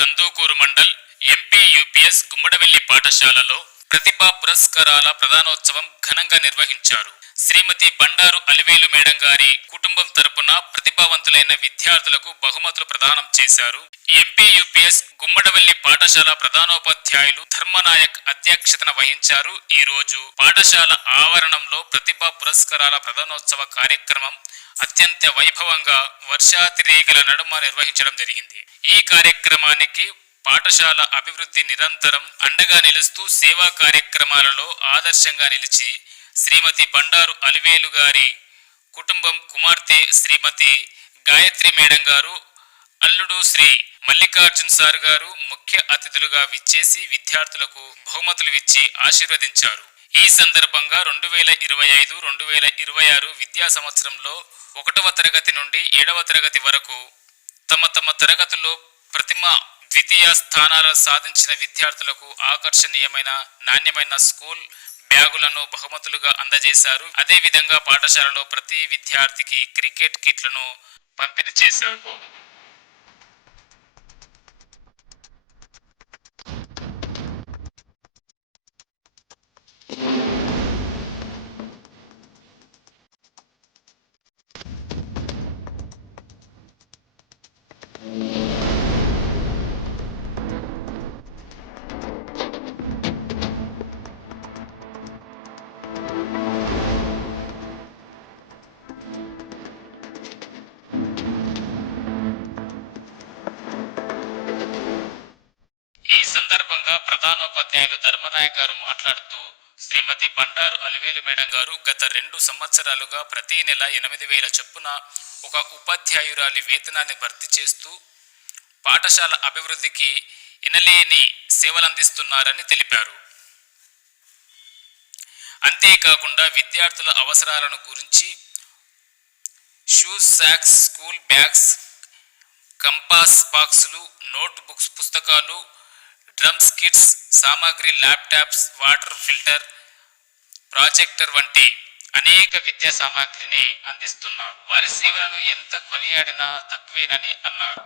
Kandukur mandal MP UPS Gummadavelli పాఠశాలలో ప్రతిభా పురస్కారాల ప్రధానోత్సవం ఘనంగా నిర్వహించారు. శ్రీమతి బండారు అలివేలు మేడం గారి కుటుంబం తరపున ప్రతిభావంతులైన విద్యార్థులకు బహుమతులు ప్రదానం చేశారు. ఎంపీ యూపీఎస్ గుమ్మడవెల్లి పాఠశాల ప్రధానోపాధ్యాయులు ధర్మనాయక్ అధ్యక్షతన వహించారు. ఈ రోజు పాఠశాల ఆవరణంలో ప్రతిభా పురస్కారాల ప్రధానోత్సవ కార్యక్రమం అత్యంత వైభవంగా వర్షాతిరేకల నడుమ నిర్వహించడం జరిగింది. ఈ కార్యక్రమానికి పాఠశాల అభివృద్ధి నిరంతరం అండగా నిలుస్తూ సేవా కార్యక్రమాలలో ఆదర్శంగా నిలిచి శ్రీమతి బండారు అలివేలు గారి కుటుంబం కుమార్తె శ్రీమతి గాయత్రి మేడం గారు, అల్లుడు శ్రీ మల్లికార్జున్ సార్ గారు ముఖ్య అతిథులుగా విచ్చేసి విద్యార్థులకు బహుమతులు ఇచ్చి ఆశీర్వదించారు. ఈ సందర్భంగా 2025-2026 విద్యా సంవత్సరంలో 1వ తరగతి నుండి 7వ తరగతి వరకు తమ తరగతుల్లో ప్రతిమ ద్వితీయ స్థానాలు సాధించిన విద్యార్థులకు ఆకర్షణీయమైన నాణ్యమైన స్కూల్ బ్యాగులను బహుమతులుగా అందజేశారు. అదేవిధంగా పాఠశాలలో ప్రతి విద్యార్థికి క్రికెట్ కిట్లను పంపిణీ చేశారు. ఈ సందర్భంగా ప్రధానోపాధ్యాయులు ధర్మనాయక్ గారు మాట్లాడుతూ, శ్రీమతి బండారు అలివేలు మేడం గారు గత 2 సంవత్సరాలుగా ప్రతి నెల 8,000 చొప్పున ఒక ఉపాధ్యాయురాలి వేతనాన్ని భర్తీ చేస్తూ పాఠశాల అభివృద్ధికి ఎనలేని సేవలందిస్తున్నారని తెలిపారు. అంతేకాకుండా విద్యార్థుల అవసరాలను గురించి shoes, socks, school bags, compass బాక్సులు, నోట్ బుక్స్, పుస్తకాలు, డ్రమ్స్ కిట్స్ సామాగ్రి, ల్యాప్టాప్స్, వాటర్ ఫిల్టర్, ప్రాజెక్టర్ వంటి అనేక విద్యా సామాగ్రిని అందిస్తున్నారు. వారి సేవలను ఎంత కొనియాడినా తక్కువేనని అన్నారు.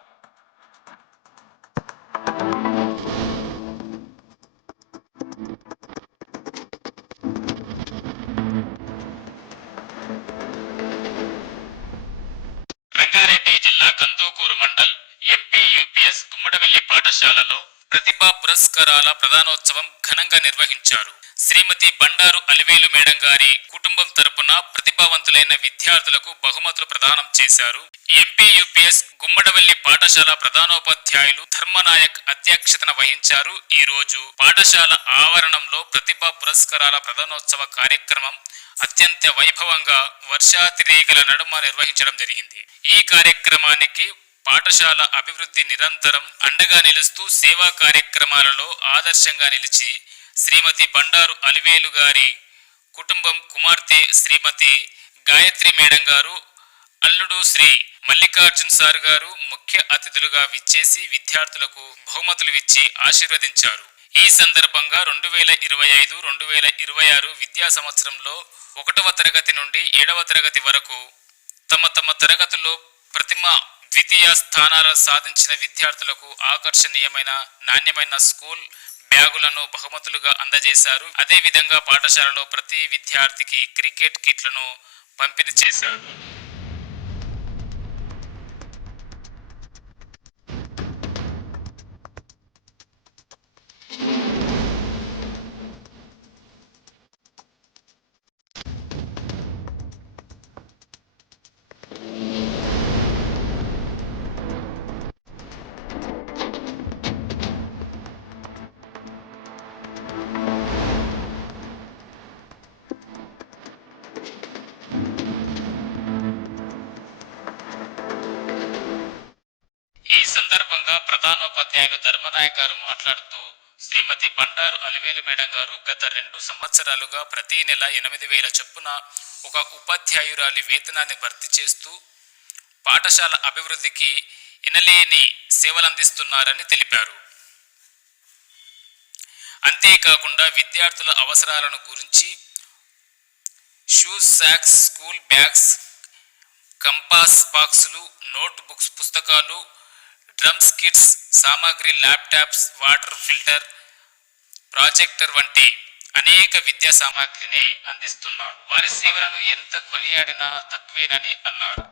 రంగారెడ్డి జిల్లా కందుకూరు మండల్ ఎంపీ యూపీఎస్ గుమ్మడవెల్లి పాఠశాలలో ప్రతిభా పురస్కారాల ప్రధానోత్సవం ఘనంగా నిర్వహించారు. శ్రీమతి బండారు అలివేలు మేడం గారి కుటుంబం తరపున ప్రతిభావంతులైన విద్యార్థులకు బహుమతులు ప్రదానం చేశారు. ఎంపీ యూపీఎస్ గుమ్మడవెల్లి పాఠశాల ప్రధానోపాధ్యాయులు ధర్మనాయక్ అధ్యక్షతన వహించారు. ఈ రోజు పాఠశాల ఆవరణంలో ప్రతిభా పురస్కారాల ప్రధానోత్సవ కార్యక్రమం అత్యంత వైభవంగా వర్షాతిరేకల నడుమ నిర్వహించడం జరిగింది. ఈ కార్యక్రమానికి పాఠశాల అభివృద్ధి నిరంతరం అండగా నిలుస్తూ సేవా కార్యక్రమాలలో ఆదర్శంగా నిలిచి శ్రీమతి బండారు అలివేలు గారి కుటుంబం కుమార్తె శ్రీమతి గాయత్రి మేడం గారు, అల్లుడు శ్రీ మల్లికార్జున్ సార్ గారు ముఖ్య అతిథులుగా విచ్చేసి విద్యార్థులకు బహుమతులు ఇచ్చి ఆశీర్వదించారు. ఈ సందర్భంగా 2025-2026 విద్యా సంవత్సరంలో 1వ తరగతి నుండి 7వ తరగతి వరకు తమ తరగతుల్లో ప్రతిమ ద్వితీయ స్థానాలు సాధించిన విద్యార్థులకు ఆకర్షణీయమైన నాణ్యమైన స్కూల్ బ్యాగులను బహుమతులుగా అందజేశారు. అదేవిధంగా పాఠశాలలో ప్రతి విద్యార్థికి క్రికెట్ కిట్లను పంపిణీ చేశారు. ఈ సందర్భంగా ప్రధానోపాధ్యాయులు ధర్మనాయక్ గారు మాట్లాడుతూ, శ్రీమతి బండారు అలివేలు మేడం గారు గత 2 సంవత్సరాలుగా ప్రతి నెల 8,000 చొప్పున ఒక ఉపాధ్యాయురాలి వేతనాన్ని భర్తీ చేస్తూ పాఠశాల అభివృద్ధికి ఎనలేని సేవలందిస్తున్నారని తెలిపారు. అంతేకాకుండా విద్యార్థుల అవసరాలను గురించి shoes, socks, school bags, compass బాక్సులు, నోట్ బుక్స్, పుస్తకాలు, డ్రమ్స్ కిట్స్ సామాగ్రి, ల్యాప్టాప్స్, వాటర్ ఫిల్టర్, ప్రాజెక్టర్ వంటి అనేక విద్యా సామాగ్రిని అందిస్తున్నారు. వారి సేవలను ఎంత కొనియాడినా తక్కువేనని అన్నారు.